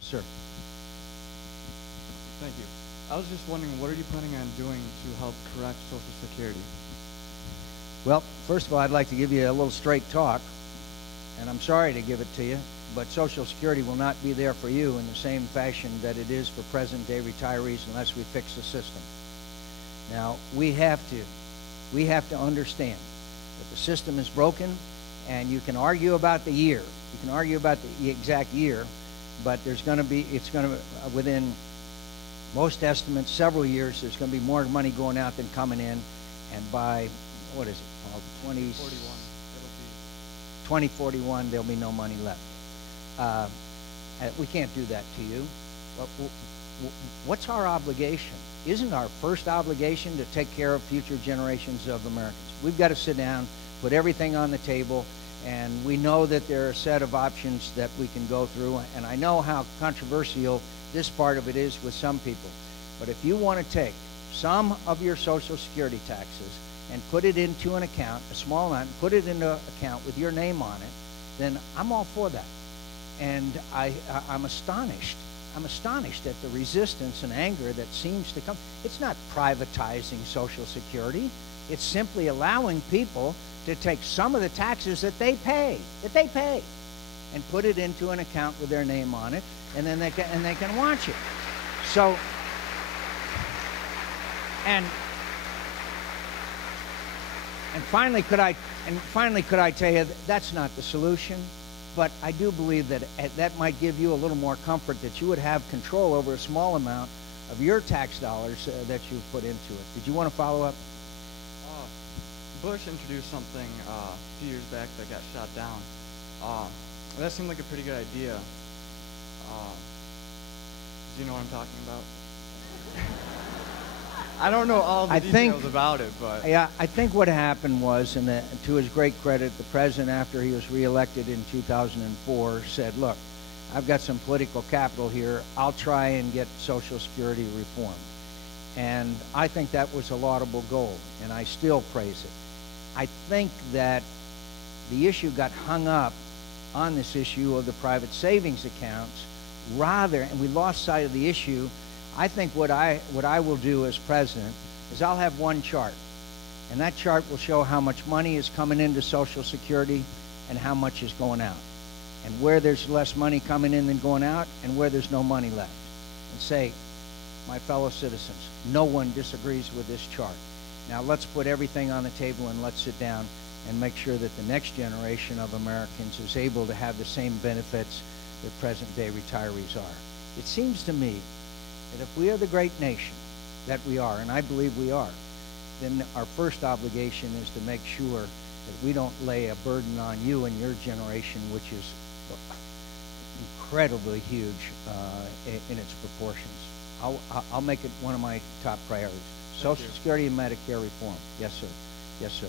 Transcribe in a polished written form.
Sir. Thank you. I was just wondering, what are you planning on doing to help correct Social Security? Well, first of all, I'd like to give you a little straight talk, and I'm sorry to give it to you, but Social Security will not be there for you in the same fashion that it is for present-day retirees unless we fix the system. Now, we have to understand that the system is broken, and you can argue about the year. You can argue about the exact year, but it's going to, within most estimates, several years, there's going to be more money going out than coming in, and by, what is it, Paul, 2041, there'll be no money left. We can't do that to you. What's our obligation? Isn't our first obligation to take care of future generations of Americans? We've got to sit down, put everything on the table, and we know that there are a set of options that we can go through, and I know how controversial this part of it is with some people. But if you want to take some of your Social Security taxes and put it into an account, a small amount, and put it into an account with your name on it, then I'm all for that. And I'm astonished. I'm astonished at the resistance and anger that seems to come. It's not privatizing Social Security. It's simply allowing people to take some of the taxes that they pay, and put it into an account with their name on it, and then they can watch it. So, and finally, could I tell you that's not the solution, but I do believe that that might give you a little more comfort that you would have control over a small amount of your tax dollars that you put into it. Did you want to follow up? Bush introduced something a few years back that got shot down. That seemed like a pretty good idea. Do you know what I'm talking about? I don't know all the details about it, but... Yeah, I think what happened was, and to his great credit, the president, after he was reelected in 2004, said, look, I've got some political capital here. I'll try and get Social Security reform. And I think that was a laudable goal, and I still praise it. I think that the issue got hung up on this issue of the private savings accounts and we lost sight of the issue. I think what I will do as president is I'll have one chart, and that chart will show how much money is coming into Social Security and how much is going out, and where there's less money coming in than going out, and where there's no money left, and say, my fellow citizens, no one disagrees with this chart. Now let's put everything on the table and let's sit down and make sure that the next generation of Americans is able to have the same benefits that present-day retirees are. It seems to me that if we are the great nation that we are, and I believe we are, then our first obligation is to make sure that we don't lay a burden on you and your generation, which is incredibly huge in its proportions. I'll make it one of my top priorities. Social Security and Medicare reform. Yes, sir. Yes, sir.